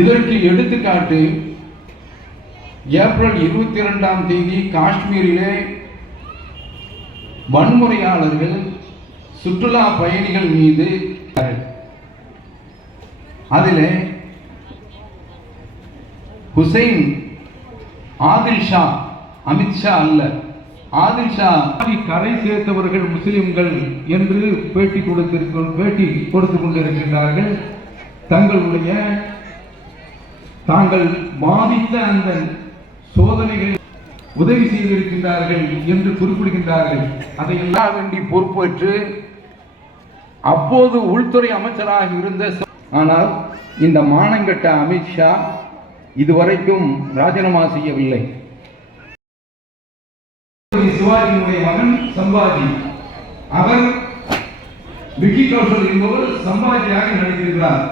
இதற்கு எடுத்துக்காட்டு ஏப்ரல் இருபத்தி இரண்டாம் தேதி காஷ்மீரிலே வன்முறையாளர்கள் சுற்றுலா பயணிகள் மீது அதிலே ஹுசைன் ஆதில் ஷா அமித்ஷா அல்ல. ஆதில் ஷா கரை சேர்த்தவர்கள் முஸ்லிம்கள் என்று பேட்டி கொடுத்திருக்க பேட்டி கொடுத்து கொண்டிருக்கின்றார்கள். தங்களுடைய தாங்கள் பாதித்த அந்த சோதனைகள் உதவி செய்திருக்கின்றார்கள் என்று குறிப்பிடுகின்றார்கள். அதை அதையெல்லாம் வேண்டி பொறுப்பேற்று அப்போது உள்துறை அமைச்சராக இருந்த ஆனால் இந்த மானங்கட்ட அமித்ஷா இதுவரைக்கும் ராஜினாமா செய்யவில்லை. சிவாஜியினுடைய மகன் சம்பாஜி. அவர் விக்கி கௌஷல் என்பவர் சம்பாஜியாக நடித்திருக்கிறார்.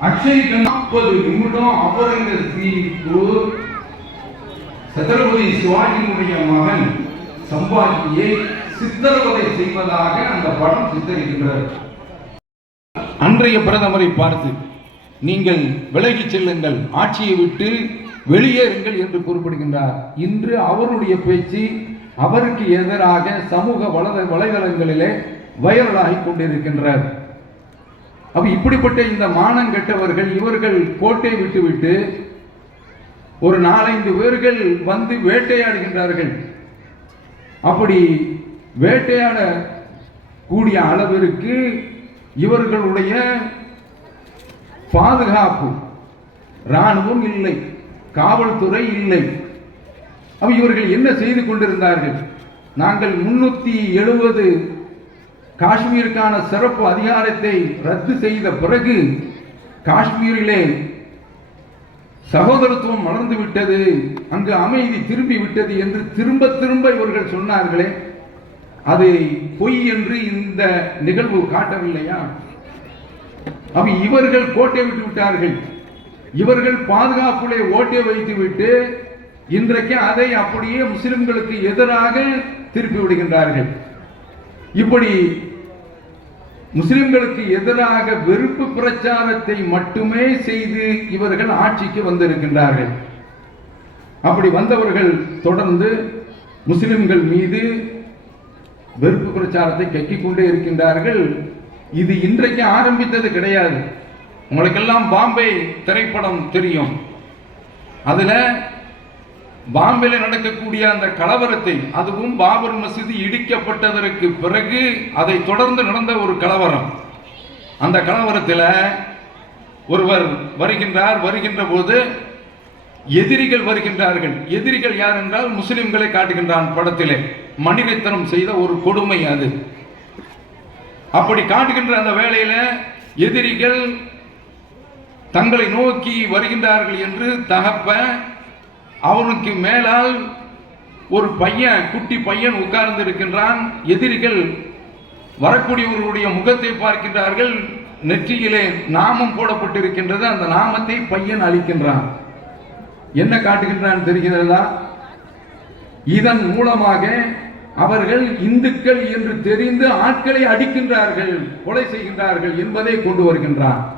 அக்ஷய் நாற்பது நிமிடம் அபரங்க ஸ்ரீக்கு சத்ரபதி சிவாஜியினுடைய மகன் சம்பாஜியை சித்தரவதை செய்வதாக அந்த படம் சித்தரிக்கின்றது. அன்றைய பிரதமரை பார்த்து நீங்கள் விலகி செல்லுங்கள் ஆட்சியை விட்டு வெளியேறுங்கள் என்று கூறப்படுகின்றார். இன்று அவருடைய பேச்சு அவருக்கு எதிராக சமூக வலத வலைதளங்களிலே வைரலாகி கொண்டிருக்கின்றார் அப்ப இப்படிப்பட்ட இந்த மானம் கெட்டவர்கள் இவர்கள் கோட்டை விட்டுவிட்டு ஒரு நாலைந்து பேர்கள் வந்து வேட்டையாடுகின்றார்கள். அப்படி வேட்டையாட கூடிய அளவிற்கு இவர்களுடைய பாதுகாப்பு ராணுவம் இல்லை காவல்துறை இல்லை. அப்ப இவர்கள் என்ன செய்து கொண்டிருந்தார்கள்? நாங்கள் முன்னூத்தி எழுபது காஷ்மீருக்கான சிறப்பு அதிகாரத்தை ரத்து செய்த பிறகு காஷ்மீரிலே சகோதரத்துவம் மலர்ந்து விட்டது. அங்கு அமைதி திரும்பி விட்டது என்று திரும்ப திரும்ப இவர்கள் சொன்னார்களே. அது பொய் என்று இந்த நிகழ்வு காட்டவில்லையா? அப்ப இவர்கள் கோட்டை விட்டு விட்டார்கள். இவர்கள் பாதுகாப்புலே ஓட்டை வைத்து விட்டு இன்றைக்கு அதை அப்படியே முஸ்லிம்களுக்கு எதிராக திருப்பி விடுகின்றார்கள். இப்படி முஸ்லிம்களுக்கு எதிராக வெறுப்பு பிரச்சாரத்தை மட்டுமே செய்து இவர்கள் ஆட்சிக்கு வந்திருக்கின்றார்கள். அப்படி வந்தவர்கள் தொடர்ந்து முஸ்லிம்கள் மீது வெறுப்பு பிரச்சாரத்தை கக்கிக் கொண்டே இருக்கின்றார்கள். இது இன்றைக்கு ஆரம்பித்தது கிடையாது. உங்களுக்கெல்லாம் பாம்பே திரைப்படம் தெரியும். அதில் பாம்பேல நடக்கக்கூடிய அந்த கலவரத்தை அதுவும் பாபர் மசூதி இடிக்கப்பட்டதற்கு பிறகு அதை தொடர்ந்து நடந்த ஒரு கலவரம். அந்த கலவரத்தில் ஒருவர் வருகின்றார் வருகின்ற போது எதிரிகள் வருகின்றார்கள். எதிரிகள் யார் என்றால் முஸ்லிம்களை காட்டுகின்றான் படத்திலே. மணிரத்னம் செய்த ஒரு கொடுமை அது. அப்படி காட்டுகின்ற அந்த வேளையில எதிரிகள் தங்களை நோக்கி வருகின்றார்கள் என்று தகப்ப அவனுக்கு மேலால் ஒரு பையன் குட்டி பையன் உட்கார்ந்து இருக்கின்றான் எதிரிகள் வரக்கூடியவர்களுடைய முகத்தை பார்க்கின்றார்கள். நெற்றியிலே நாமம் போடப்பட்டிருக்கின்றது. அந்த நாமத்தை பையன் அளிக்கின்றான் என்ன காட்டுகின்றான் தெரிகிறதா? இதன் மூலமாக அவர்கள் இந்துக்கள் என்று தெரிந்து ஆட்களை அடிக்கின்றார்கள் கொலை செய்கின்றார்கள் என்பதை கொண்டு வருகின்றான்.